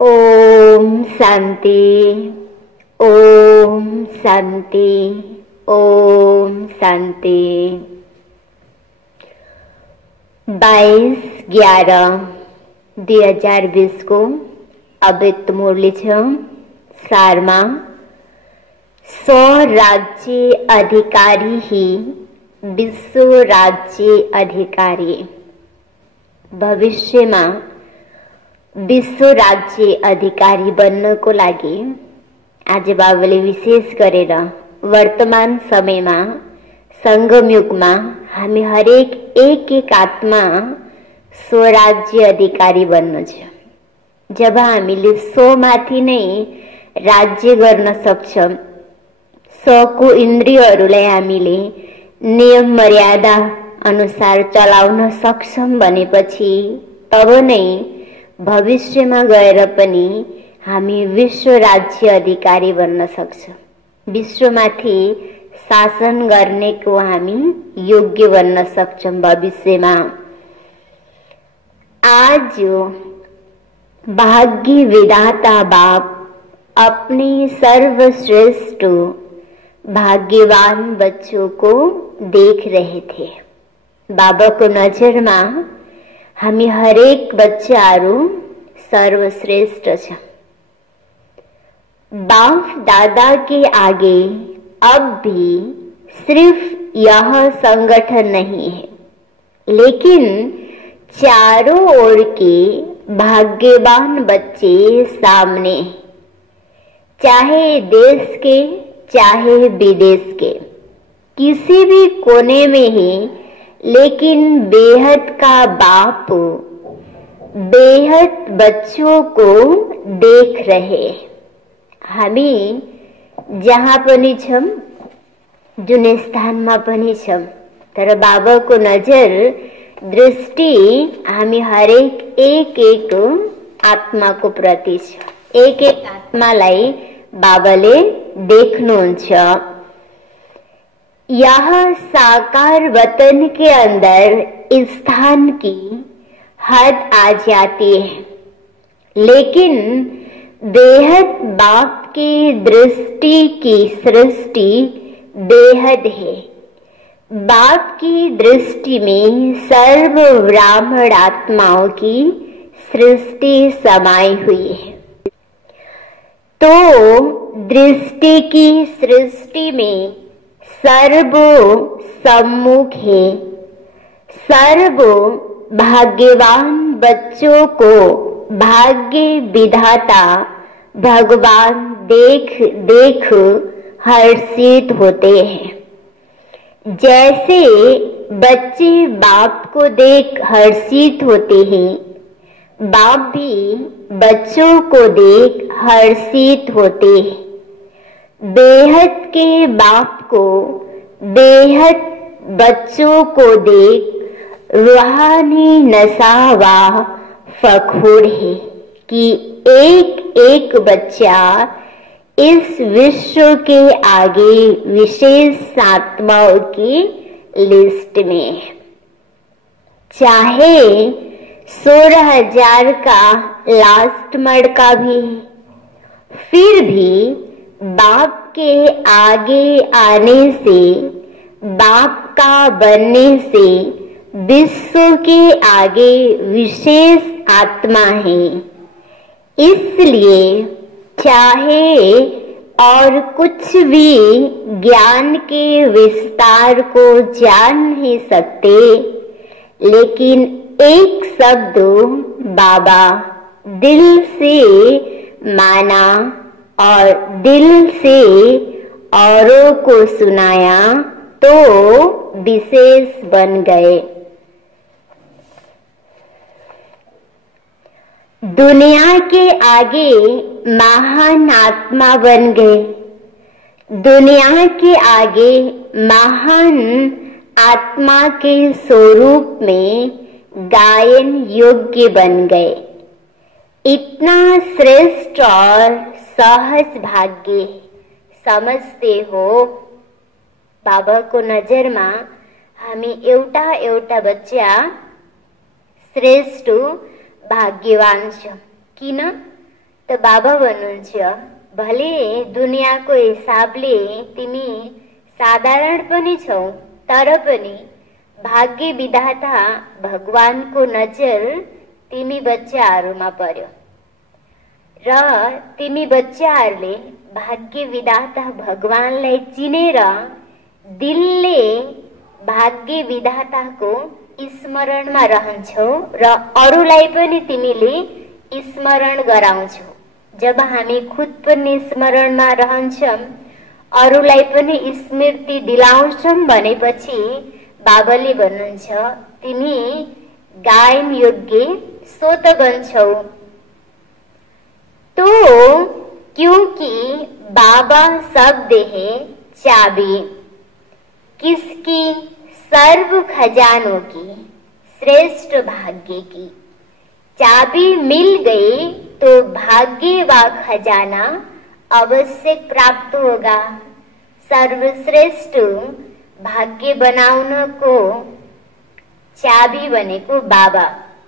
ओम शांति, ओम शांति, ओम शांति। 22/11/2020 को अव्यक्त मुरली सारमा स्वराज्य अधिकारी ही विश्व राज्य अधिकारी। भविष्य में विश्व राज्य अधिकारी बन्न को लागि आज बाबुले विशेष गरेर वर्तमान समय में संगम युग में हामी हरेक एक आत्मा स्वराज्य अधिकारी बन्नु छ। जब हामीले स्वमाथि नै राज्य गर्न सक्छौं, स्वको इन्द्रियहरूलाई हामीले नियम मर्यादा अनुसार चलाउन सक्छौं भनेपछि तब नै भविष्य में गएर पनि हामी विश्व राज्य अधिकारी बन्न सक्छौं। विश्वमाथि शासन गर्ने को हामी योग्य बन्न सक्छौं भविष्य में। आज भाग्य विधाता बाप अपने सर्वश्रेष्ठ भाग्यवान बच्चों को देख रहे थे। बाबा को नजर में हामी हरेक बच्चाहरू सर्वश्रेष्ठ छ। बाप दादा के आगे अब भी सिर्फ यह संगठन नहीं है, लेकिन चारों ओर के भाग्यवान बच्चे सामने, चाहे देश के चाहे विदेश के, किसी भी कोने में ही, लेकिन बेहद का बाप बेहद बच्चों को देख रहे। हामी जहाँ पनि छौं, जुन स्थान में पनि छौं, तर बाबा को नजर दृष्टि हामी हरेक एक आत्मा को प्रति छ। एक आत्मालाई बाबाले देख्नुहुन्छ। यह साकार वतन के अंदर स्थान की हद आ जाती है, लेकिन बेहद बाप की दृष्टि की सृष्टि बेहद है। बाप की दृष्टि में सर्व ब्राह्मण आत्माओं की सृष्टि समाई हुई है। तो दृष्टि की सृष्टि में सर्व सम्मुख है। सर्व भाग्यवान बच्चों को भाग्य विधाता भगवान देख देख हर्षित होते हैं। जैसे बच्चे बाप को देख हर्षित होते हैं, बाप भी बच्चों को देख हर्षित होते हैं। बेहद के बाप को बेहद बच्चों को देख रूहानी नशा व फखुर है कि एक एक बच्चा इस विश्व के आगे विशेष आत्माओं की लिस्ट में है। चाहे 16,000 का लास्ट मड़का भी, फिर भी बाप के आगे आने से, बाप का बनने से विश्व के आगे विशेष आत्मा है। इसलिए चाहे और कुछ भी ज्ञान के विस्तार को जान नहीं सकते, लेकिन एक शब्द बाबा दिल से माना और दिल से औरों को सुनाया तो विशेष बन गए। दुनिया के आगे महान आत्मा बन गए। दुनिया के आगे महान आत्मा के स्वरूप में गायन योग्य बन गए। इतना श्रेष्ठ और सहज भाग्य समझते हो। बाबा को नजर में हमें एउटा एउटा बच्चा श्रेष्ठ भाग्यवान छ। किन? त बाबा भन्नुहुन्छ भले दुनियाँको हिसाबले तिमी साधारण पनि छौ, तर पनि भाग्य विधाता भगवानको नजर तिमी बच्चाहरूमा पर्यो र तिमी बच्चाहरूले भाग्य विधाता भगवानलाई चिनेर दिलले भाग्य विधाताको स्मरणमा रहन्छौ र अरूलाई पनि तिमीले स्मरण गराउँछौ। जब हामी खुद पनि स्मरणमा रहन्छौं, अरूलाई पनि स्मृति दिलाउँछौं भनेपछि बाबाले भन्नुहुन्छ तिमी गायन योग्य सोत बन्छौ। तो क्योंकि बाबा शब्द है चाबी, किसकी? सर्व खजानों की, श्रेष्ठ भाग्य की। चाबी मिल गई तो भाग्य व खजाना अवश्य प्राप्त होगा। सर्वश्रेष्ठ भाग्य बनाउनको चाबी भनेको बाबा।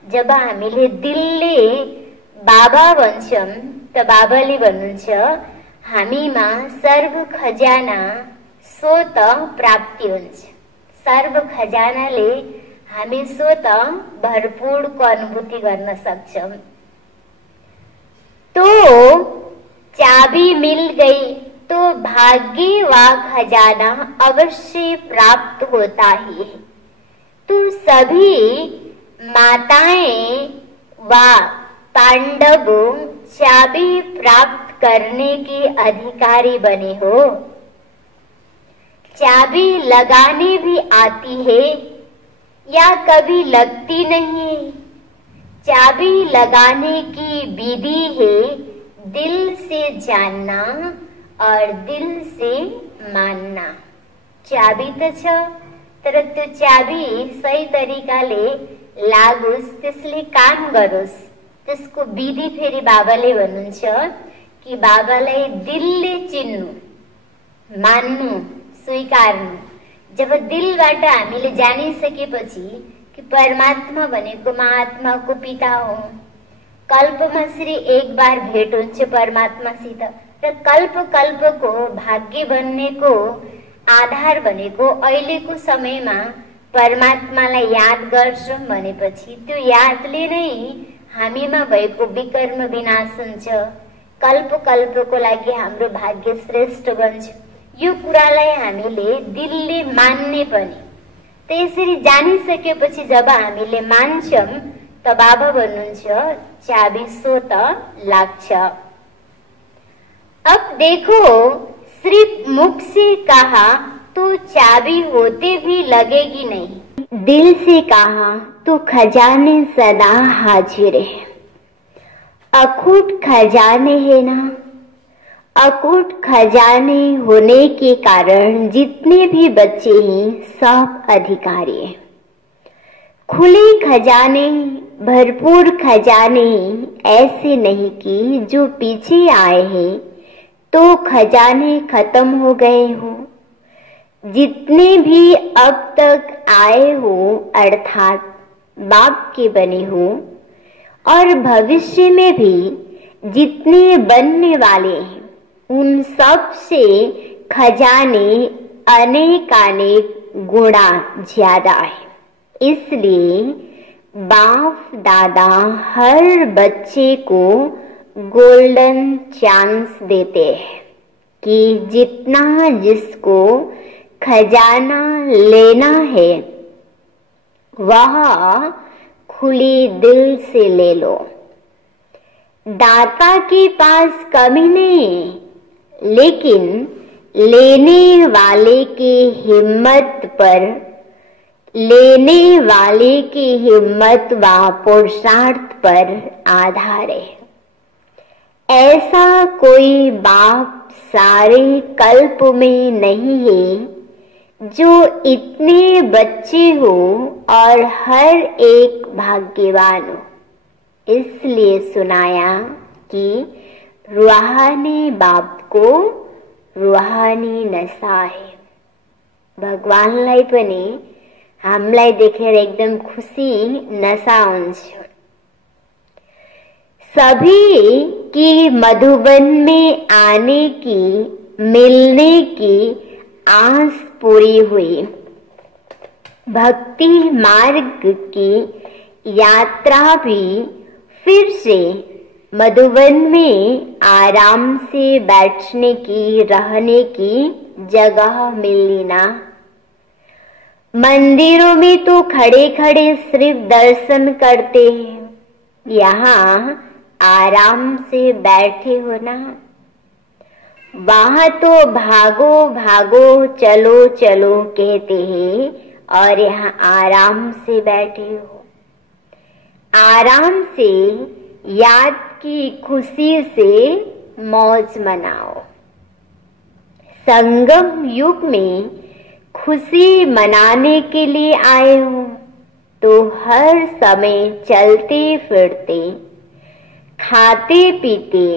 जब हामीले दिलले बाबा भन्छौं त बाबाले भन्नुहुन्छ हामीमा सर्व खजाना स्वत प्राप्ति हुन्छ। सर्व खजानाले हामी स्वत भरपूरको अनुभूति गर्न सक्छौं। तो चाबी मिल गई तो भाग्य व खजाना अवश्य प्राप्त होता ही है। तो सभी माताएं व पांडव चाबी प्राप्त करने के अधिकारी बने हो। चाबी लगाने भी आती है या कभी लगती नहीं है। चाबी लगाने की विधि है दिल से जानना और दिल से मानना। चाबी तो छ, तर त्यो चाबी सही तरिकाले लागोस्, त्यसले काम गरोस्, त्यसको विधि फेरि बाबाले भन्नुहुन्छ कि बाबालाई दिलले चिन्नु, मान्नु, स्वीकार्नु। जब दिलबाट हामीले जानिसकेपछि कि परमात्मा भनेको महात्माको पिता हो, कल्पमा श्री एक बार भेट हुन्छ परमात्मासित र कल्प कल्पको भाग्य बन्नेको आधार भनेको अहिलेको समयमा परमात्मालाई याद गर्छौं भनेपछि त्यो यादले नै हामीमा भएको विकर्म विनाश हुन्छ। कल्प कल्पको लागि हाम्रो भाग्य श्रेष्ठ बन्छ। यो कुरालाई हामीले दिलले मान्ने पनि। त्यसरी जानिसकेपछि जब हामीले मान्छौं त बाबा भन्नुहुन्छ चाबी स्वत लाग्छ। अब देखो, सिर्फ मुख से कहा तो चाबी होते भी लगेगी नहीं, दिल से कहा तो खजाने सदा हाजिर है। अखूट खजाने है ना, अकूट खजाने होने के कारण जितने भी बच्चे हैं सब अधिकारी हैं। खुले खजाने, भरपूर खजाने ऐसे नहीं कि जो पीछे आए हैं तो खजाने खत्म हो गए हो। जितने भी अब तक आए हो अर्थात बाप के बने हो और भविष्य में भी जितने बनने वाले हैं उन सब से खजाने अनेकानेक गुणा ज्यादा है। इसलिए बाप दादा हर बच्चे को गोल्डन चांस देते हैं कि जितना जिसको खजाना लेना है वह खुले दिल से ले लो। दाता के पास कमी नहीं है, लेकिन लेने वाले की हिम्मत पर, लेने वाले की हिम्मत व पुरुषार्थ पर आधार है। ऐसा कोई बाप सारे कल्प में नहीं है जो इतने बच्चे हो और हर एक भाग्यवान हो। इसलिए सुनाया कि रूहानी बाप को रूहानी नशा है। भगवानलाई पनि हामीलाई देखेर एकदम खुसी नशा हुन्छ। सभी की मधुबन में आने की, मिलने की आस पूरी हुई। भक्ति मार्ग की यात्रा भी फिर से मधुबन में आराम से बैठने की, रहने की जगह मिली ना। मंदिरों में तो खड़े खड़े सिर्फ दर्शन करते हैं, यहाँ आराम से बैठे हो ना। वहां तो भागो भागो चलो चलो कहते हैं और यहाँ आराम से बैठे हो। आराम से याद की खुशी से मौज मनाओ। संगम युग में खुशी मनाने के लिए आए हो तो हर समय चलते फिरते, खाते पीते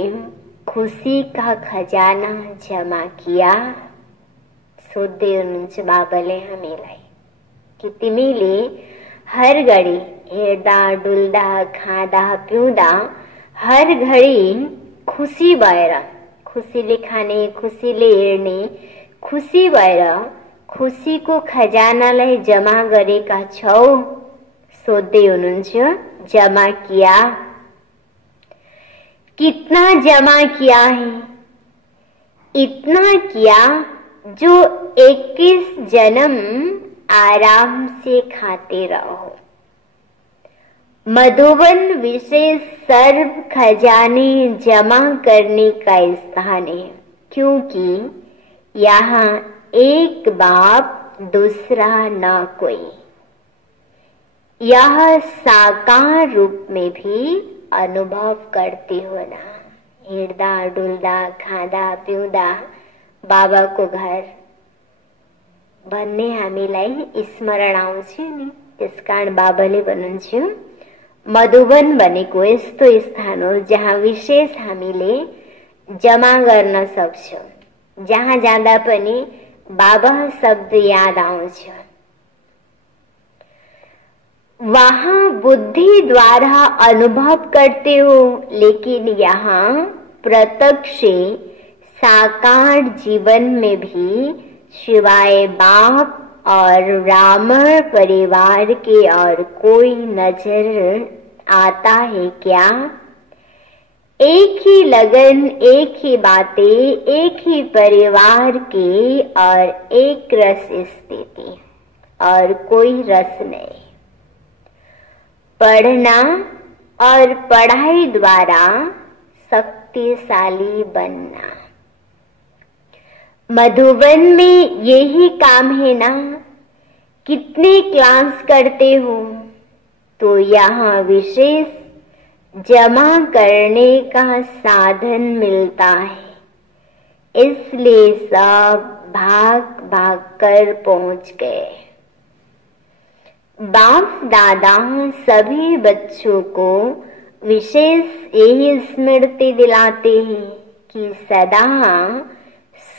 खुशी का खजाना जमा किया। सुदेव नुंच बाबले हमेलाई कि तिमीले हर घड़ी हेर्दा डुल्दा खाँदा पिउँदा हर घड़ी खुसी भएर, खुसीले खाने, खुसीले हेर्ने, खुसी भएर खुसीको खजानालाई जमा गरेका छौ। सोध्दै हुनुहुन्छ जमा किया। कितना जमा किया है? इतना किया जो 21 जन्म आराम से खाते रहो। मधुबन विशेष सर्व खजाने जमा करने का स्थान है, क्योंकि यहाँ एक बाप दूसरा न कोई। यह साकार रूप में भी अनुभव करते हो ना। हिँड्दा डुल्दा खाँदा पिउँदा बाबाको घर भन्ने हामीलाई स्मरण आउँछ नि। त्यसकारण बाबाले भन्नुहुन्छ मधुबन भनेको यस्तो स्थान हो जहाँ विशेष हामीले जमा गर्न सक्छौं। जहाँ जाँदा पनि बाबा शब्द याद आउँछ। वहां बुद्धि द्वारा अनुभव करते हो, लेकिन यहाँ प्रत्यक्ष साकार जीवन में भी शिवाय बाप और ब्राह्मण परिवार के और कोई नजर आता है क्या? एक ही लगन, एक ही बातें, एक ही परिवार के और एक रस स्थिति और कोई रस नहीं। पढ़ना और पढ़ाई द्वारा शक्तिशाली बनना। मधुबन में यही काम है ना। कितने क्लास करते हो तो यहाँ विशेष जमा करने का साधन मिलता है। इसलिए सब भाग भाग कर पहुंच गए। बाप दादा सभी बच्चों को विशेष यही स्मृति दिलाते हैं कि सदा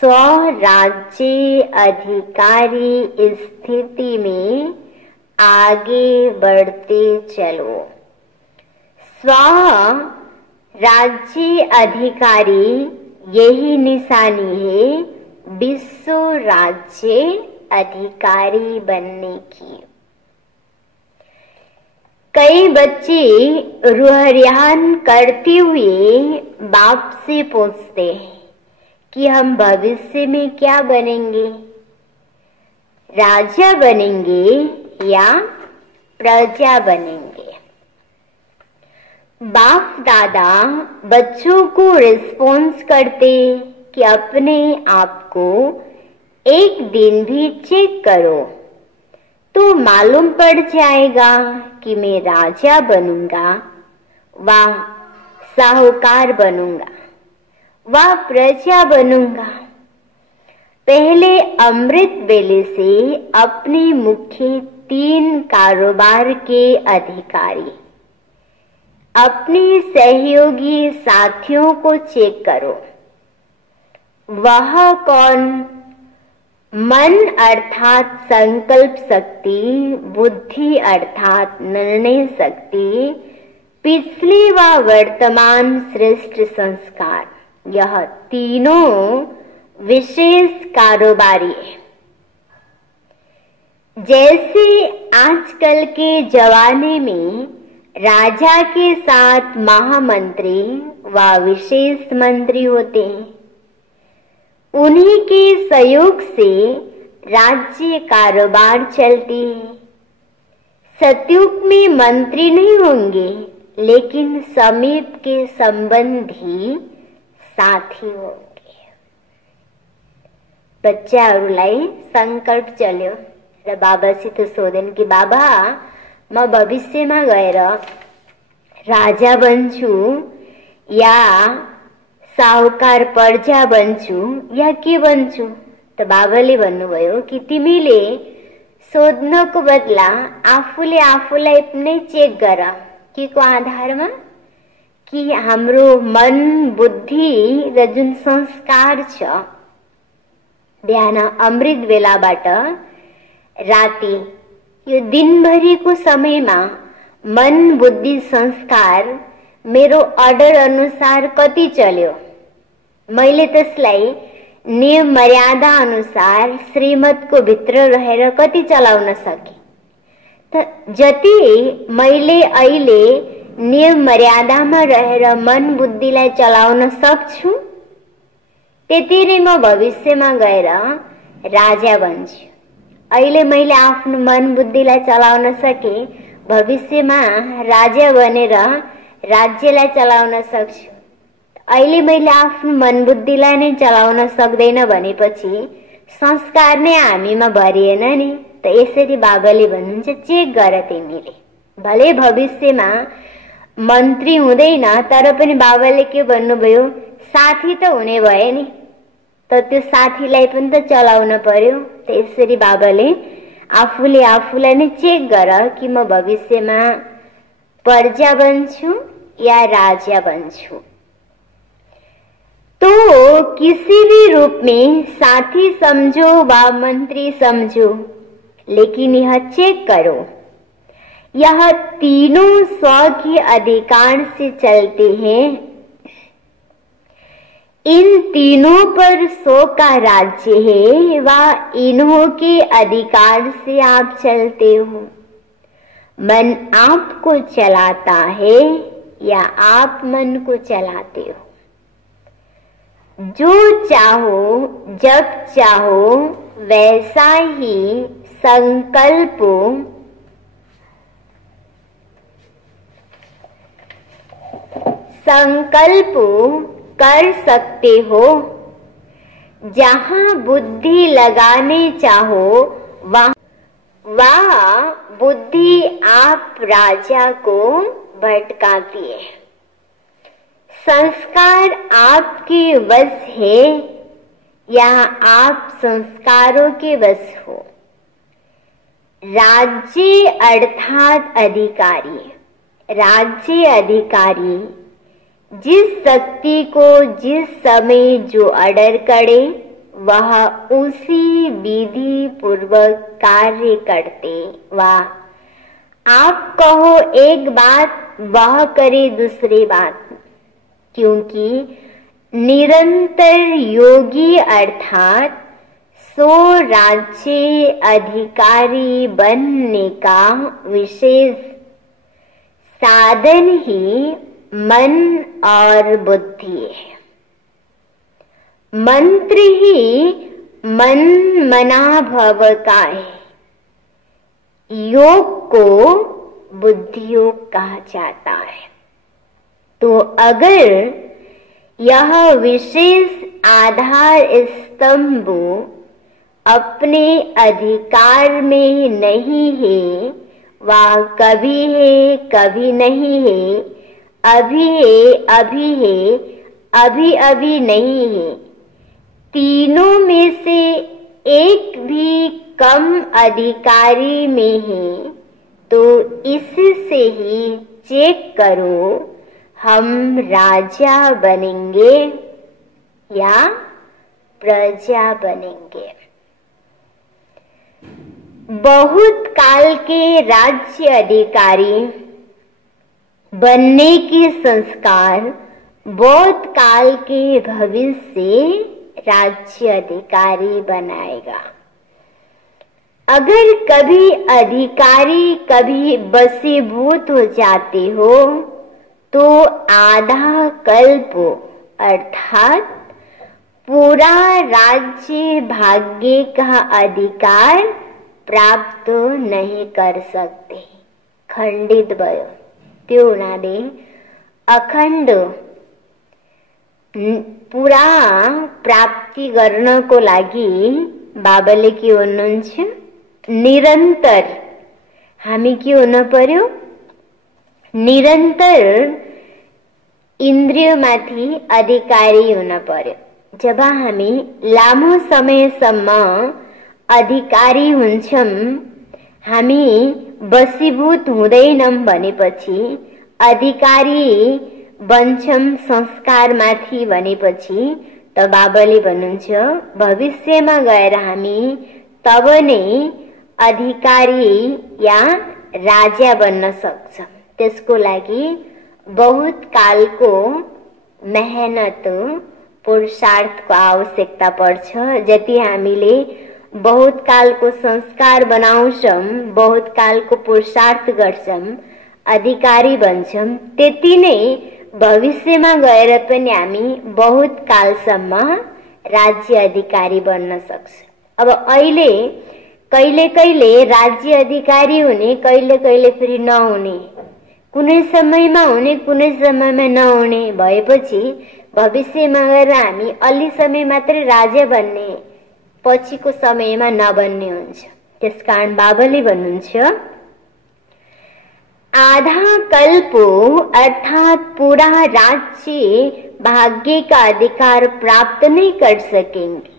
स्वराज्य अधिकारी स्थिति में आगे बढ़ते चलो। स्व राज्य अधिकारी यही निशानी है विश्व राज्य अधिकारी बनने की। कई बच्चे रुहरियान करते हुए बाप से पूछते हैं कि हम भविष्य में क्या बनेंगे, राजा बनेंगे या प्रजा बनेंगे। बाप दादा बच्चों को रिस्पॉन्स करते कि अपने आप को एक दिन भी चेक करो तो मालूम पड़ जाएगा कि मैं राजा बनूंगा व साहूकार बनूंगा व प्रजा बनूंगा। पहले अमृत वेले से अपने मुख्य 3 कारोबार के अधिकारी, अपने सहयोगी साथियों को चेक करो। वह कौन? मन अर्थात संकल्प शक्ति, बुद्धि अर्थात निर्णय शक्ति, पिछले व वर्तमान श्रेष्ठ संस्कार, यह तीनों विशेष कारोबारी है। जैसे आजकल के जमाने में राजा के साथ महामंत्री व विशेष मंत्री होते हैं, उन्हीं के सहयोग से राज्य कारोबार चलती है। सतयुग में मंत्री नहीं होंगे, लेकिन समीप के संबंधी साथी होंगे। बच्चाहरूलाई संकल्प चल्यो र बाबासित सोधेन कि बाबा, म भविष्यमा गएर राजा बन्छु या साहुकार प्रजा बन्छु या के बन्छु? त बाबाले भन्नुभयो कि तिमीले सोध्नको बदला आफूले आफूलाई नै चेक गर। के को आधारमा? कि हाम्रो मन, बुद्धि र जुन संस्कार छ, बिहान अमृत बेलाबाट राति यो दिनभरिको समयमा मन, बुद्धि, संस्कार मेरो अर्डर अनुसार कति चल्यो, मैले त्यसलाई नियम मर्यादा अनुसार श्रीमतको भित्र रहेर कति चलाउन सके। त जति मैले अहिले नियम मर्यादामा रहेर मन, बुद्धिलाई चलाउन सक्छु, त्यति नै म भविष्यमा गएर राजा बन्छु। अहिले मैले आफ्नो मन, बुद्धिलाई चलाउन सके, भविष्यमा राजा बनेर राज्यलाई चलाउन सक्छु। अहिले मैले आफ्नो मन, बुद्धिलाई नै चलाउन सक्दैन भनेपछि संस्कार नै हामीमा भरिएन नि। त यसरी बाबाले भन्नुहुन्छ, चेक गर तिमीले। भले भविष्यमा मन्त्री हुँदैन, तर पनि बाबाले के भन्नुभयो, साथी त हुने भए नि, त त्यो साथीलाई पनि त चलाउन पर्यो। त्यसरी बाबाले आफूले आफूलाई नै चेक गर कि म भविष्यमा प्रजा बन्छु या राजा बन्छु। तो किसी भी रूप में साथी समझो व मंत्री समझो, लेकिन यह चेक करो, यह तीनों स्व के अधिकार से चलते हैं। इन तीनों पर स्व का राज्य है व इन्हों के अधिकार से आप चलते हो। मन आपको चलाता है या आप मन को चलाते हो। जो चाहो जब चाहो वैसा ही संकल्प कर सकते हो। जहां बुद्धि लगाने चाहो वहां बुद्धि आप राजा को भटकाती है। संस्कार आपके वश है या आप संस्कारों के वश हो। राज्य अर्थात अधिकारी, राज्य अधिकारी जिस शक्ति को जिस समय जो ऑर्डर करे वह उसी विधि पूर्वक कार्य करते। वाह, आप कहो एक बात वह करे दूसरी बात, क्योंकि निरंतर योगी अर्थात सो राज्य अधिकारी बनने का विशेष साधन ही मन और बुद्धि है। मंत्र ही मन मना भव का है। योग को बुद्धि योग कहा जाता है। तो अगर यह विशेष आधार स्तंभ अपने अधिकार में नहीं है, वह कभी है कभी नहीं है, अभी है अभी है, अभी अभी नहीं है, तीनों में से एक भी कम अधिकारी में है, तो इससे ही चेक करो हम राजा बनेंगे या प्रजा बनेंगे। बहुत काल के राज्य अधिकारी बनने के संस्कार बहुत काल के भविष्य से राज्य अधिकारी बनाएगा। अगर कभी अधिकारी कभी बसीभूत हो जाते हो तो आधा कल्प अर्थात पूरा राज्य भाग्य का अधिकार प्राप्त नहीं कर सकते। खंडित भयो त्यो हुनाले अखण्ड पूरा प्राप्ति गर्नको लागि बाबाले के भन्नुहुन्छ, निरन्तर हामी के हुन पर्यो, निरन्तर इन्द्रियमाथि अधिकारी हुन पर्यो। जब हामी लामो समयसम्म अधिकारी हुन्छौं, हामी बसीभूत हुँदैनौं भनेपछि अधिकारी बन्छौं संस्कारमाथि भनेपछि त बाबाले भन्नुहुन्छ भविष्यमा गएर हामी तब नै अधिकारी या राजा बन्न सक्छौं। त्यसको लागि बहुत कालको मेहनत पुरुषार्थको आवश्यकता पर्छ। जति हामीले बहुत कालको संस्कार बनाउँछौं, बहुत कालको पुरुषार्थ गर्छौं, अधिकारी बन्छौं, त्यति नै भविष्यमा गएर पनि हामी बहुत कालसम्म राज्य अधिकारी बन्न सक्छौं। अब अहिले कहिले कहिले राज्य अधिकारी हुने, कहिले कहिले फेरि नहुने, कुनै समयमा हुने कुनै समयमा नहुने भएपछि भविष्यमा गएर हामी अलि समय मात्रै राजा बन्ने, पछिको समयमा नबन्ने हुन्छ। त्यसकारण बाबाले भन्नुहुन्छ आधा कल्प अर्थात पूरा राज्य भाग्य का अधिकार प्राप्त नहीं कर सकेंगे।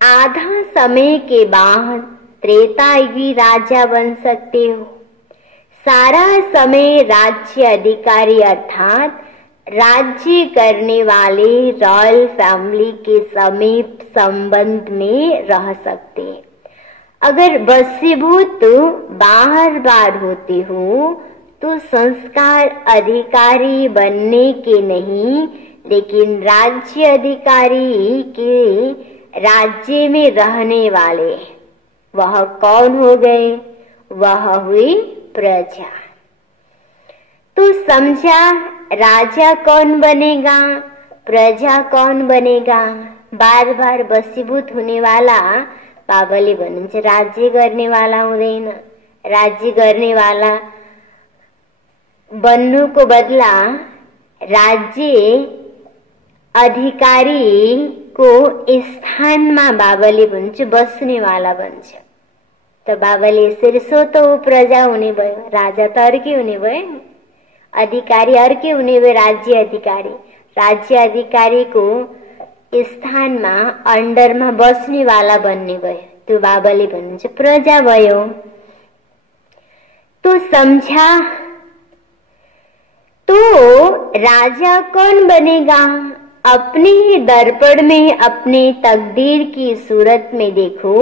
आधा समय के बाद त्रेतायुगी राजा बन सकते हो। सारा समय राज्य अधिकारी अर्थात राज्य करने वाले रॉयल फैमिली के समीप संबंध में रह सकते हैं। अगर बसीभूत बार बार होते हो तो संस्कार अधिकारी बनने के नहीं, लेकिन राज्य अधिकारी के राज्य में रहने वाले, वह कौन हो गए, वह हुई प्रजा। तो समझा राजा कौन बनेगा, प्रजा कौन बनेगा। बार बार बसीभूत होने वाला बाबाले भन्नुहुन्छ राज्य गर्ने वाला हुँदैन। राज्य गर्ने वाला बन्नुको बदला राज्य अधिकारी को स्थानमा बाबाले भन्छ बस्ने वाला बन्छ। त बाबाले यसरी सो त ऊ प्रजा हुने भयो, राजा त अर्कै हुने भयो, अधिकारी अर्कै हुने भयो। राज्य अधिकारी, राज्य अधिकारीको स्थानमा अन्डरमा बस्ने वाला बन्ने भयो, त्यो बाबाले भन्नुहुन्छ प्रजा भयो। तो समझा, तो राजा कौन बनेगा। अपने ही दर्पण में अपने तकदीर की सूरत में देखो,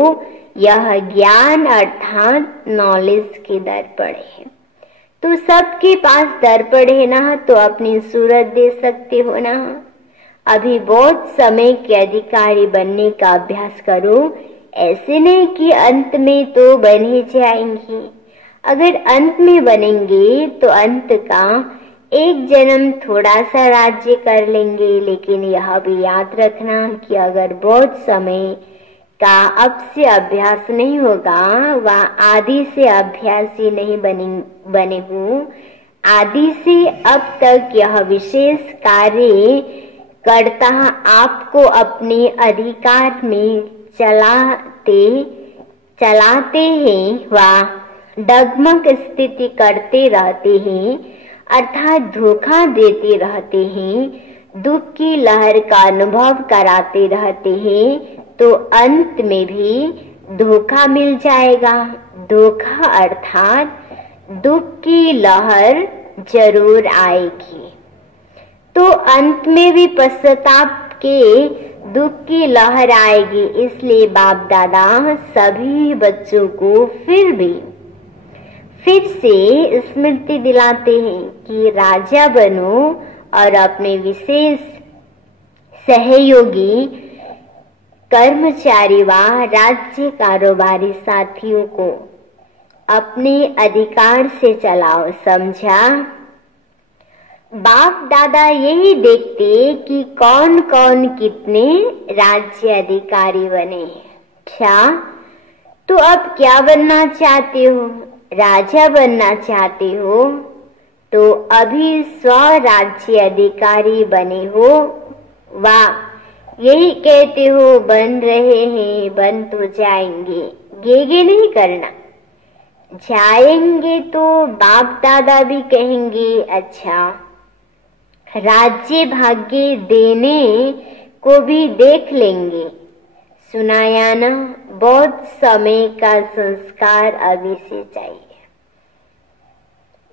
यह ज्ञान अर्थात नॉलेज के दर्पण है। तो सबके पास दर्पण है ना, तो अपनी सूरत दे सकते हो ना। अभी बहुत समय के अधिकारी बनने का अभ्यास करो, ऐसे नहीं कि अंत में तो बन ही जाएंगे। अगर अंत में बनेंगे तो अंत का एक जन्म थोड़ा सा राज्य कर लेंगे, लेकिन यह भी याद रखना कि अगर बहुत समय का अब से अभ्यास नहीं होगा, वह आदि से अभ्यासी नहीं बने हो। आदि से अब तक यह विशेष कार्य करता आपको अपने अधिकार में चलाते हैं, वह डगमग स्थिति करते रहते हैं, अर्थात धोखा देते रहते हैं, दुख की लहर का अनुभव कराते रहते हैं, तो अंत में भी धोखा मिल जाएगा। धोखा अर्थात दुख की लहर जरूर आएगी, तो अंत में भी पश्चाताप के दुख की लहर आएगी। इसलिए बाप दादा सभी बच्चों को फिर से स्मृति दिलाते हैं कि राजा बनो और अपने विशेष सहयोगी कर्मचारी व राज्य कारोबारी साथियों को अपने अधिकार से चलाओ। समझा? बाप दादा यही देखते कि कौन कौन कितने राज्य अधिकारी बने। अच्छा, तो अब क्या बनना चाहते हो? राजा बनना चाहते हो तो अभी स्वराज्य अधिकारी बने हो। वाह, यही कहते हो बन रहे हैं, बन तो जाएंगे, गेगे नहीं करना। जाएंगे तो बाप दादा भी कहेंगे अच्छा राज्य भाग्य देने को भी देख लेंगे। सुनाया ना? बहुत समय का संस्कार अभी से चाहिए।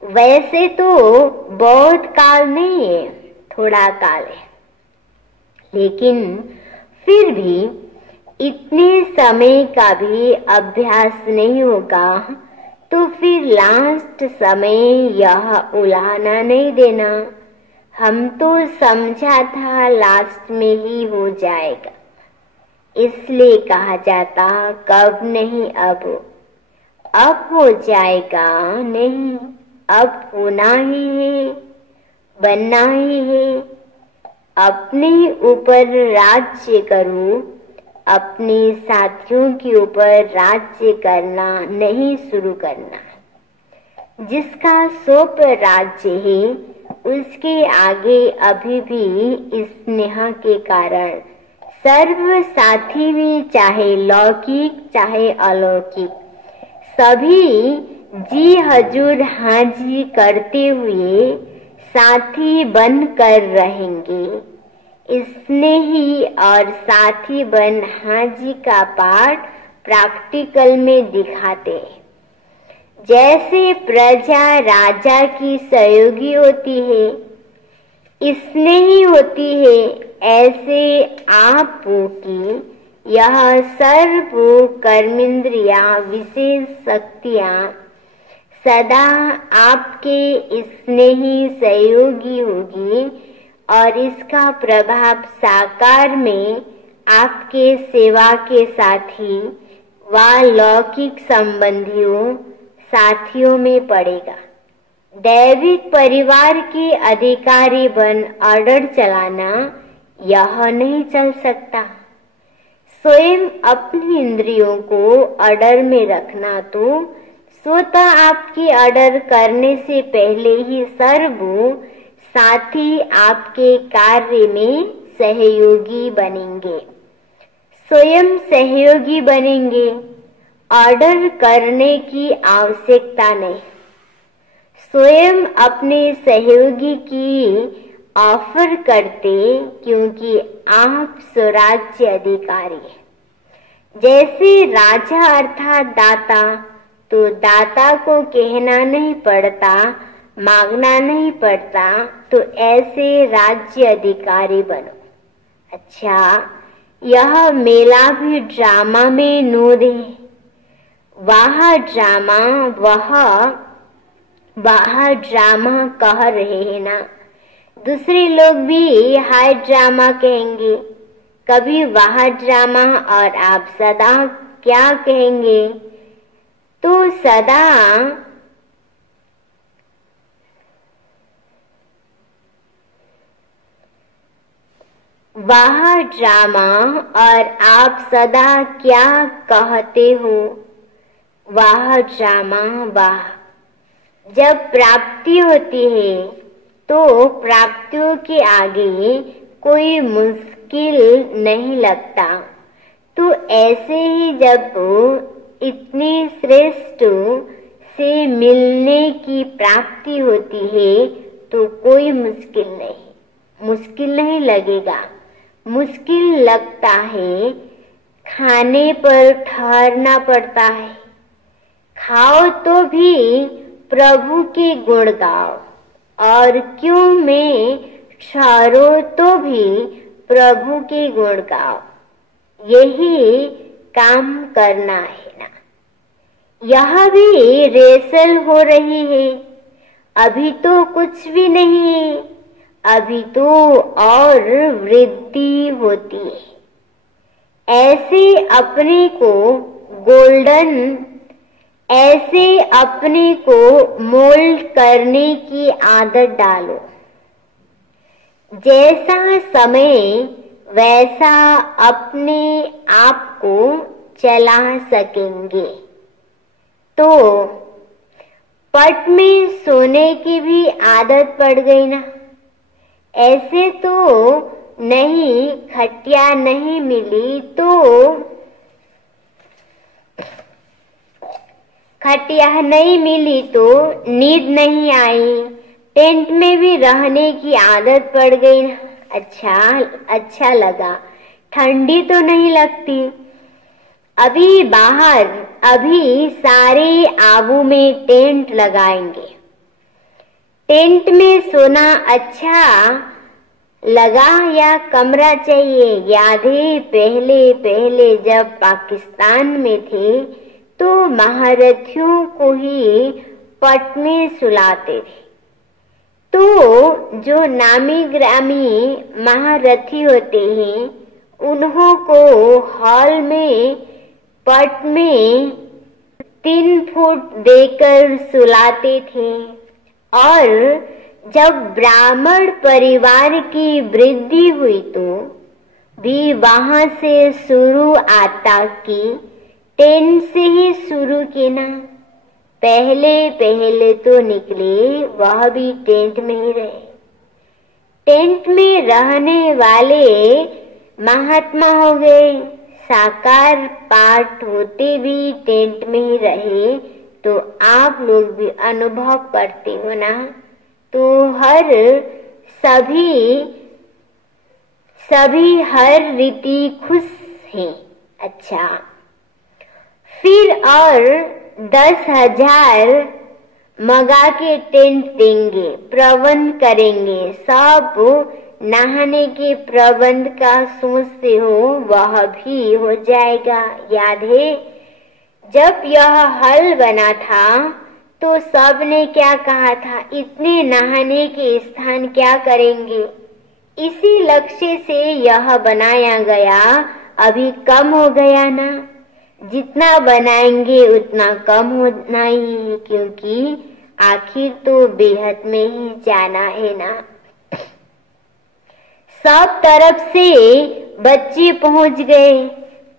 वैसे तो बहुत काल नहीं है, थोड़ा काल है, लेकिन फिर भी इतने समय का भी अभ्यास नहीं होगा तो फिर लास्ट समय यह उलाहना नहीं देना। हम तो समझा था लास्ट में ही हो जाएगा, इसलिए कहा जाता कब नहीं अब हो जाएगा नहीं, अब होना ही है, बनना ही है। अपने ऊपर राज्य करो, अपने साथियों के ऊपर राज्य करना नहीं शुरू करना। जिसका स्वप राज्य है उसके आगे अभी भी स्नेह के कारण सर्व साथी भी, चाहे लौकिक चाहे अलौकिक, सभी जी हजूर हाँ जी करते हुए साथी बन कर रहेंगे। स्नेही और साथी बन हाँ जी का पाठ प्रैक्टिकल में दिखाते हैं। जैसे प्रजा राजा की सहयोगी होती है, स्नेही होती है, ऐसे आपको की यह सर्व कर्मेंद्रिया विशेष शक्तियां सदा आपके स्नेही सहयोगी होगी और इसका प्रभाव साकार में आपके सेवा के साथी व लौकिक संबंधियों साथियों में पड़ेगा। दैविक परिवार के अधिकारी बन ऑर्डर चलाना यह नहीं चल सकता। स्वयं अपनी इंद्रियों को ऑर्डर में रखना तो स्वतः आपकी ऑर्डर करने से पहले ही सर्व साथी आपके कार्य में सहयोगी बनेंगे, स्वयं सहयोगी बनेंगे। ऑर्डर करने की आवश्यकता नहीं, स्वयं अपने सहयोगी की ऑफर करते, क्योंकि आप स्वराज्य अधिकारी हैं। जैसे राजा अर्थात दाता, तो दाता को कहना नहीं पड़ता, मांगना नहीं पड़ता, तो ऐसे राज्य अधिकारी बनो। अच्छा, यह मेला भी ड्रामा में नूर है। वह ड्रामा कह रहे हैं ना, दूसरे लोग भी हाय ड्रामा कहेंगे। कभी वह ड्रामा और आप सदा क्या कहेंगे? तो सदा वह ड्रामा और आप सदा क्या कहते हो? वह ड्रामा वाह। जब प्राप्ति होती है तो प्राप्तियों के आगे कोई मुश्किल नहीं लगता। तो ऐसे ही जब इतनी श्रेष्ठ से मिलने की प्राप्ति होती है तो कोई मुश्किल नहीं लगेगा। मुश्किल लगता है, खाने पर ठहरना पड़ता है। खाओ तो भी प्रभु के गुण गाओ, और क्यों में ठहरो तो भी प्रभु के गुण गाओ। यही काम करना है ना, यह भी रेसल हो रही है। अभी तो कुछ भी नहीं है, अभी तो और वृद्धि होती है। ऐसे अपने को गोल्डन, ऐसे अपने को मोल्ड करने की आदत डालो। जैसा समय वैसा अपने आप को चला सकेंगे। तो पट में सोने की भी आदत पड़ गई ना। ऐसे तो नहीं, खटिया नहीं मिली तो नींद नहीं आई, टेंट में भी रहने की आदत पड़ गई ना। अच्छा लगा, ठंडी तो नहीं लगती। अभी बाहर, अभी सारे आबू में टेंट लगाएंगे। टेंट में सोना अच्छा लगा या कमरा चाहिए? याद है पहले जब पाकिस्तान में थे तो महारथियों को ही पट में सुलाते थे। तो जो नामी ग्रामी महारथी होते हैं उन्हों को हॉल में पट में 3 फुट देकर सुलाते थे। और जब ब्राह्मण परिवार की वृद्धि हुई तो भी वहां से शुरू आता कि टेंट से ही शुरू की ना। पहले तो निकले, वह भी टेंट में ही रहे। टेंट में रहने वाले महात्मा हो गए। साकार पाठ होते भी टेंट में ही रहे तो आप लोग भी अनुभव करते हो ना। तो सभी हर रीति खुश हैं। अच्छा, फिर और 10,000 मंगा के टेंट देंगे, प्रबंध करेंगे। सब नहाने के प्रबंध का सोचते हो, वह भी हो जाएगा। याद है जब यह हल बना था तो सबने क्या कहा था? इतने नहाने के स्थान क्या करेंगे? इसी लक्ष्य से यह बनाया गया। अभी कम हो गया ना, जितना बनाएंगे उतना कम होना ही है, क्योंकि आखिर तो बेहद में ही जाना है ना। सब तरफ से बच्चे पहुंच गए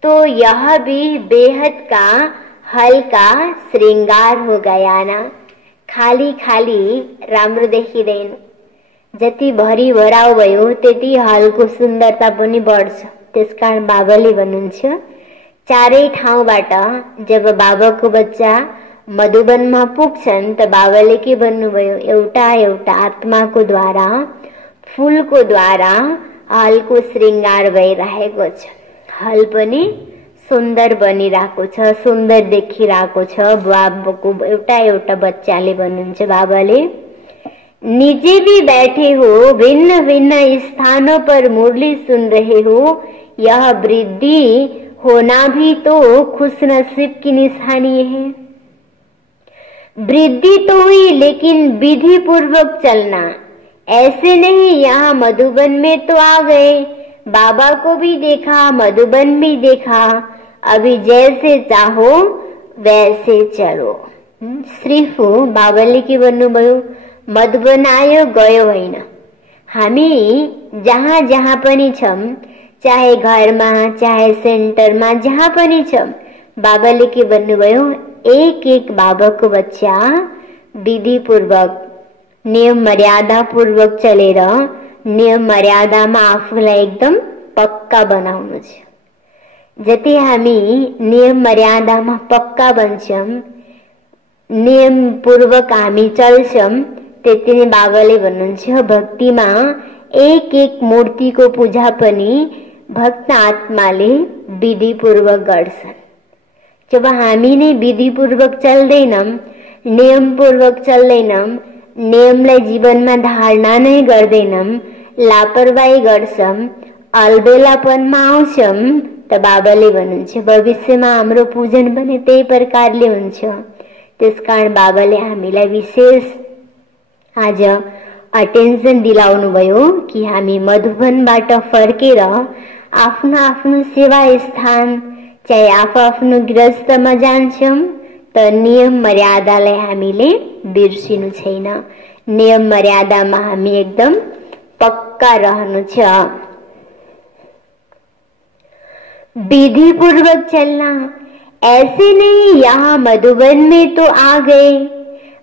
तो यह भी बेहद का हल्का श्रृंगार हो गया ना। खाली राम्रो देखिँदैन। जति भरी भराउ भयो त्यति हलको सुन्दरता पनि बढ्छ। त्यसकारण बाबाले भन्नुहुन्छ चारै ठाउँबाट जब बाबाको बच्चा मधुबनमा पुग्छन् त बाबाले के भन्नुभयो? एउटा आत्माको द्वारा, फूलको द्वारा हलको श्रृंगार भइरहेको छ। हल पनि सुन्दर बनिरहेको छ, सुन्दर देखिरहेको छ। बाबाको एउटा बच्चाले भन्नुहुन्छ, बाबाले निजे भी बैठे हो, भिन्न भिन्न स्थानों पर मुरली सुन रहे हो, यह वृद्धि होना भी तो खुश नसीब की निशानी है। वृद्धि तो हुई लेकिन विधि पूर्वक चलना। ऐसे नहीं यहाँ मधुबन में तो आ गए, बाबा को भी देखा, मधुबन भी देखा, अभी जैसे चाहो वैसे चलो। सिर्फ बाबाले के भन्नुभयो मधुबन आयो गयो होइन। हामी जहाँ जहाँ पनि छौं, चाहे घरमा चाहे सेन्टरमा जहाँ पनि छौं, बाबाले के भन्नुभयो एक एक बाबाको बच्चा विधि पूर्वक नियम मर्यादा पूर्वक चलेर नियम मर्यादामा आफूलाई एकदम पक्का बनाउनु छ। जति हामी नियम मर्यादामा पक्का बन्छौं, नियम पूर्वक हामी चल्छौं, त्यति नै बाबाले भन्नुहुन्छ भक्तिमा एक एक मूर्तिको पूजा पनि भक्त आत्माले विधि पूर्वक गर्छन्। जब हामी नै विधि पूर्वक चल्दैनौं, नियम पूर्वक चल्दैनौं, नियमलाई जीवनमा धारणा नै गर्दैनौं, लापरवाही गर्छौं, अलबेलापनमा आउँछौं, त बाबाले भन्नुहुन्छ भविष्यमा हाम्रो पूजन पनि त्यही प्रकारले हुन्छ। त्यसकारण बाबाले हामीलाई विशेष आज अटेन्सन दिलाउनु भयो कि हामी मधुबनबाट फर्केर आफ्नो आफ्नो सेवा स्थान चाहे आफ्नो गृहस्थमा जान्छौं त नियम मर्यादालाई हामीले बिर्सिनु छैन। नियम मर्यादामा हामी एकदम पक्का रहनु छ। विधि पूर्वक चलना, ऐसे नहीं यहाँ मधुबन में तो आ गए,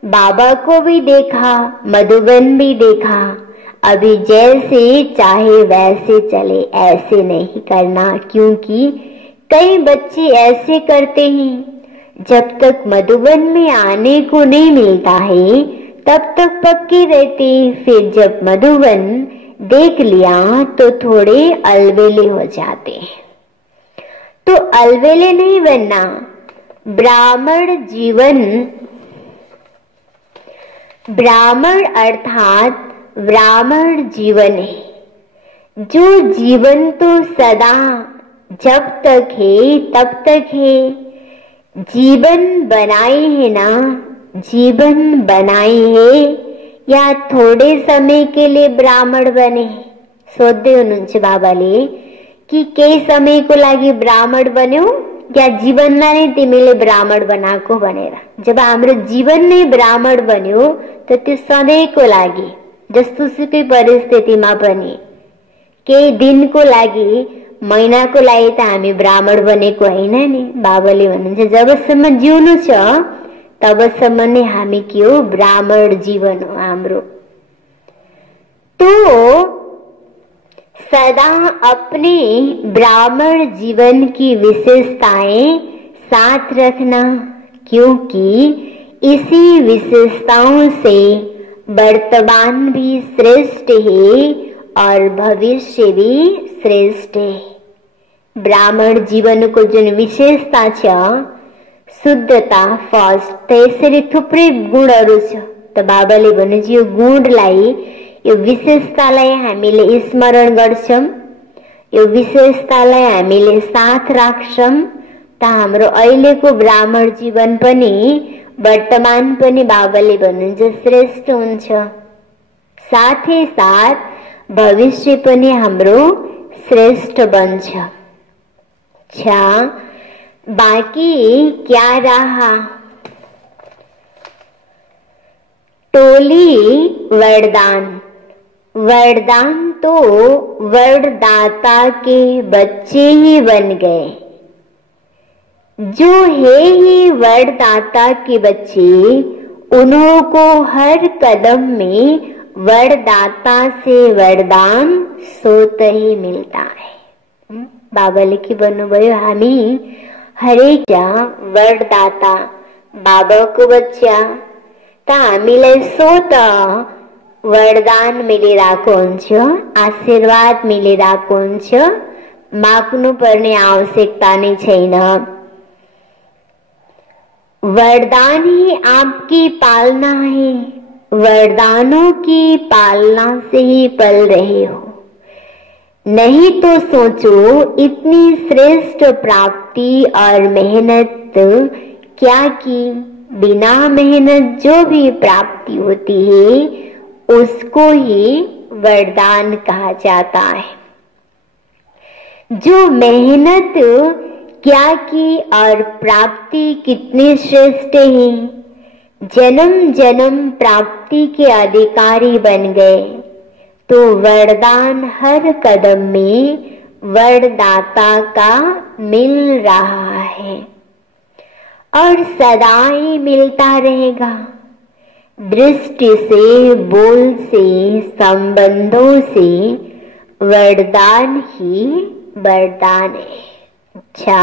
बाबा को भी देखा, मधुबन भी देखा, अभी जैसे चाहे वैसे चले, ऐसे नहीं करना। क्योंकि कई बच्चे ऐसे करते हैं, जब तक मधुबन में आने को नहीं मिलता है तब तक पक्के रहते, फिर जब मधुबन देख लिया तो थोड़े अलबेले हो जाते हैं। तो अलबेले नहीं बनना। ब्राह्मण जीवन, ब्राह्मण अर्थात ब्राह्मण जीवन है। जो जीवन तो सदा जब तक है तब तक है। जीवन बनाई है ना, जीवन बनाई है या थोड़े समय के लिए ब्राह्मण बने। सोध्दै हुनुहुन्छ बाबाले कि केही समयको लागि ब्राह्मण बन्यौ या जीवनलाई नै तिमीले ब्राह्मण बनाएको भनेर। जब हाम्रो जीवन नै ब्राह्मण बन्यो त त्यो सधैँको लागि, जस्तोसुकै परिस्थितिमा पनि, केही दिनको लागि, महिनाको लागि त हामी ब्राह्मण बनेको होइन नि। बाबाले भन्नुहुन्छ जबसम्म जिउनु छ तबसम्म नै हामी के हो, ब्राह्मण जीवन हो हाम्रो। तो सदा अपने ब्राह्मण जीवन की विशेषताएं साथ रखना, क्योंकि इसी विशेषताओं से वर्तमान भी श्रेष्ठ है और भविष्य भी श्रेष्ठ है। ब्राह्मण जीवन को जुन विशेषता छ, शुद्धता फर्स्ट, त्यसरी थुप्रै गुणहरू छ। त बाबाले भन्नुहुन्छ यो गुणलाई, यो विशेषतालाई हामीले स्मरण गर्छौं, यो विशेषतालाई हामीले साथ राख्छौं त हाम्रो अहिलेको ब्राह्मण जीवन पनि वर्तमान पनि बाबाले भन्नुहुन्छ श्रेष्ठ हुन्छ, साथै साथ भविष्य पनि हाम्रो श्रेष्ठ बन्छ। बाकी क्या रहा, टोली वरदान। वरदान तो वरदाता के बच्चे ही बन गए। जो है ही वरदाता के बच्चे, उन्हों को हर कदम में वरदाता से वरदान स्वतः ही मिलता है। बाबाले के भन्नुभयो हामी हरेक वरदाता बाबाको बच्चा त हामीलाई स्वतः वरदान मिलिरहेको हुन्छ, आशीर्वाद मिलिरहेको हुन्छ, माग्नु पर्ने आवश्यकता नै छैन। वरदान ही आपकी पालना है, वरदानों की पालना से ही पल रहे हो। नहीं तो सोचो इतनी श्रेष्ठ प्राप्ति और मेहनत क्या की, बिना मेहनत जो भी प्राप्ति होती है उसको ही वरदान कहा जाता है। जो मेहनत क्या की और प्राप्ति कितनी श्रेष्ठ है, जन्म जन्म प्राप्ति के अधिकारी बन गए तो वरदान हर कदम में वरदाता का मिल रहा है और सदा ही मिलता रहेगा। दृष्टि से, बोल से, संबंधों से वरदान ही वरदान है। अच्छा,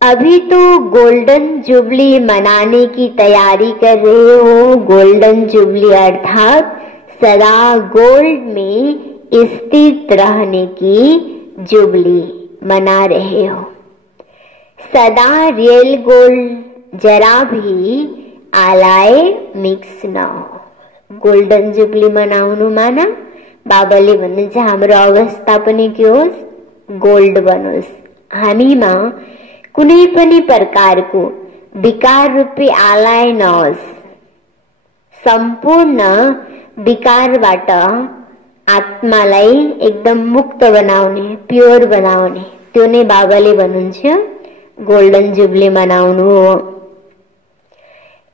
अभी तो गोल्डन जुबली मनाने की तैयारी कर रहे हो। गोल्डन जुबली अर्थात सदा गोल्ड में स्थित रहने की जुबली मना रहे हो। सदा रियल गोल्ड जरा भी आलाए मिक्स न हो। गोल्डन जुबली मनाउनु माना बाबाले भन्नुहुन्छ हाम्रो अवस्था पनि के होस्, गोल्ड बनोस्। हामीमा कुनै पनि प्रकारको विकार रूपी आलय नहोस्। सम्पूर्ण विकारबाट आत्मालाई एकदम मुक्त बनाउने, प्योर बनाउने, त्यो नै बाबाले भन्नुहुन्छ गोल्डन जुबली मनाउनु हो।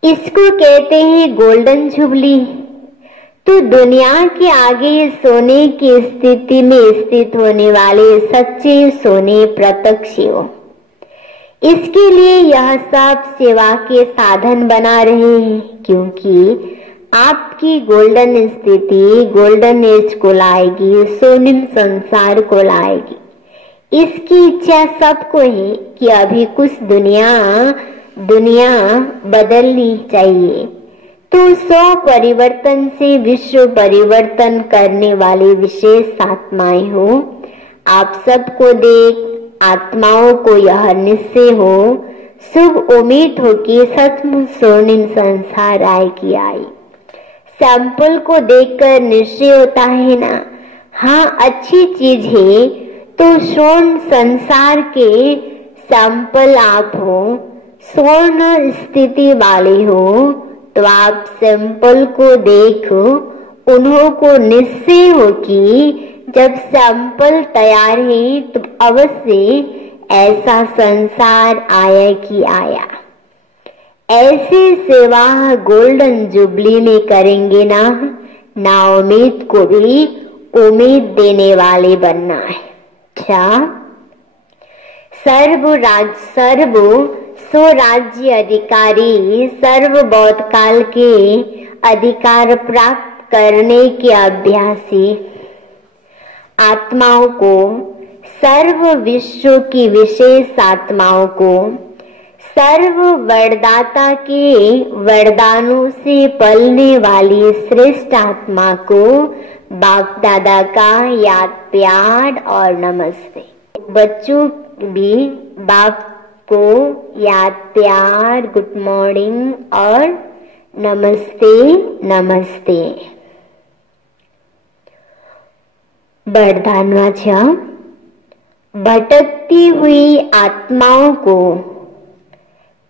इसको कहते हैं गोल्डन जुबली। तो दुनिया के आगे सोने की स्थिति में स्थित होने वाले सच्चे सोने प्रत्यक्ष हो। इसके लिए यह सब सेवा के साधन बना रहे हैं, क्योंकि आपकी गोल्डन स्थिति गोल्डन एज को लाएगी, स्वर्णिम संसार को लाएगी। इसकी इच्छा सबको है कि अभी कुछ दुनिया बदलनी चाहिए। तो स्व परिवर्तन से विश्व परिवर्तन करने वाली विशेष आत्माएं हो। आप सबको देख आत्माओं को यह निश्चय हो, शुभ उम्मीद हो कि सचमुच स्वर्णिम संसार आएगी आई। सैंपल को देखकर निश्चय होता है ना, हाँ अच्छी चीज है। तो स्वर्ण संसार के सैंपल आप हो, स्वर्ण स्थिति वाले हो, तो आप सैंपल को देखो, उन्हों को निश्चय हो कि जब सैंपल तैयार है तो अवश्य ऐसा संसार आया कि आया। ऐसे सेवा गोल्डन जुबली में करेंगे ना उम्मीद को भी उम्मीद देने वाले बनना है। अच्छा, सर्व स्वराज्य अधिकारी सर्वबौद्ध काल के अधिकार प्राप्त करने के अभ्यासी आत्माओं को, सर्व विश्व की विशेष आत्माओं को, सर्व वरदाता के वरदानों से पलने वाली श्रेष्ठ आत्मा को बाप दादा का याद प्यार और नमस्ते। बच्चों भी बाप को याद प्यार, गुड मॉर्निंग और नमस्ते नमस्ते। वरदान वाचा, भटकती हुई आत्माओं को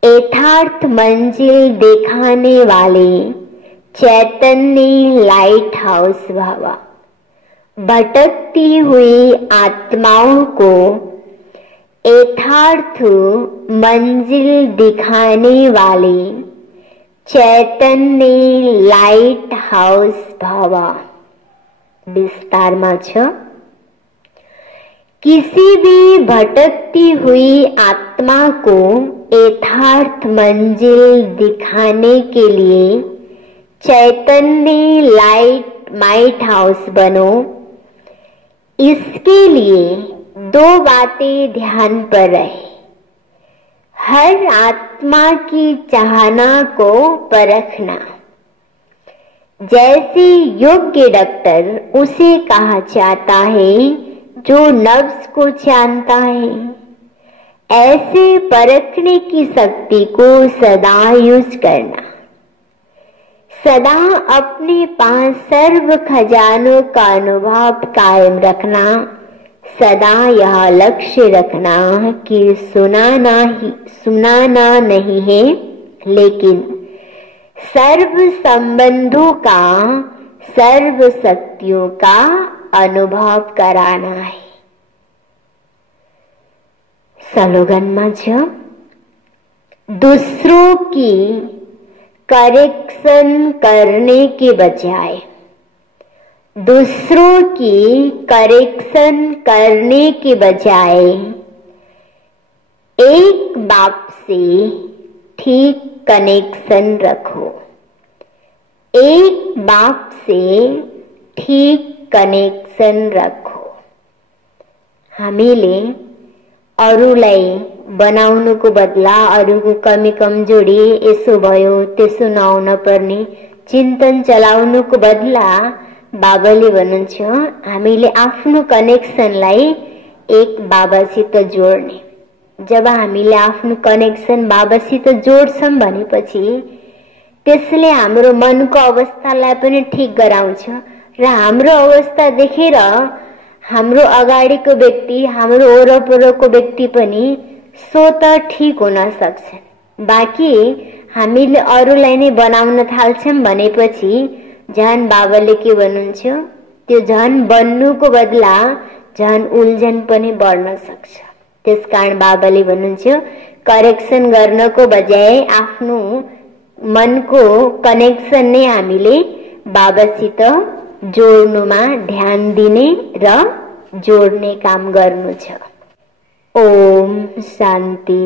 यथार्थ मंजिल दिखाने वाले चैतन्य लाइट हाउस भावा। भटकती हुई आत्माओं को यथार्थ मंजिल दिखाने वाले चैतन्य लाइट हाउस भावा। विस्तार में छ, किसी भी भटकती हुई आत्मा को यथार्थ मंजिल दिखाने के लिए चैतन्य लाइट हाउस बनो। इसके लिए दो बातें ध्यान पर रहे। हर आत्मा की चाहना को परखना। जैसे योग्य डॉक्टर उसे कहा जाता है जो नब्ज को जानता है, ऐसे परखने की शक्ति को सदा यूज करना। सदा अपने पास सर्व खजानों का अनुभव कायम रखना। सदा यह लक्ष्य रखना कि सुनाना नहीं है, लेकिन सर्व संबंधों का, सर्व शक्तियों का अनुभव कराना है। स्लोगन में दूसरों की करेक्शन करने के बजाय, दूसरों की करेक्शन करने के बजाय एक बाप से ठीक कनेक्शन रखो। एक बाप से ठीक कनेक्शन रखो। हामीले अरूलाई बनाउनुको बदला अरूको कमी कमजोरी यसो भयो त्यसो नहुन पर्ने चिन्तन चलाउनुको बदला बाबाले भन्नुहुन्छ हामीले आफ्नो कनेक्सनलाई एक बाबासित जोड्ने। जब हामीले आफ्नो कनेक्सन बाबासित जोड्छौं भनेपछि त्यसले हाम्रो मनको अवस्थालाई पनि ठीक गराउँछ र हाम्रो अवस्था देखेर हाम्रो अगाडिको व्यक्ति, हाम्रो वरपरको व्यक्ति पनि सो त ठीक हुन सक्छ, बाँकी हामीले अरूलाई नै बनाउन थाल्छौं भनेपछि झन् बाबाले के भन्नुहुन्छ, त्यो झन् बन्नुको बदला झन् उल्झन पनि बढ्न सक्छ। त्यसकारण बाबाले भन्नुहुन्छ करेक्सन गर्नको बजाय आफ्नो मनको कनेक्सन नै हामीले बाबासित जोड्नुमा ध्यान दिने र जोड्ने काम गर्नु छ। ओम शान्ति।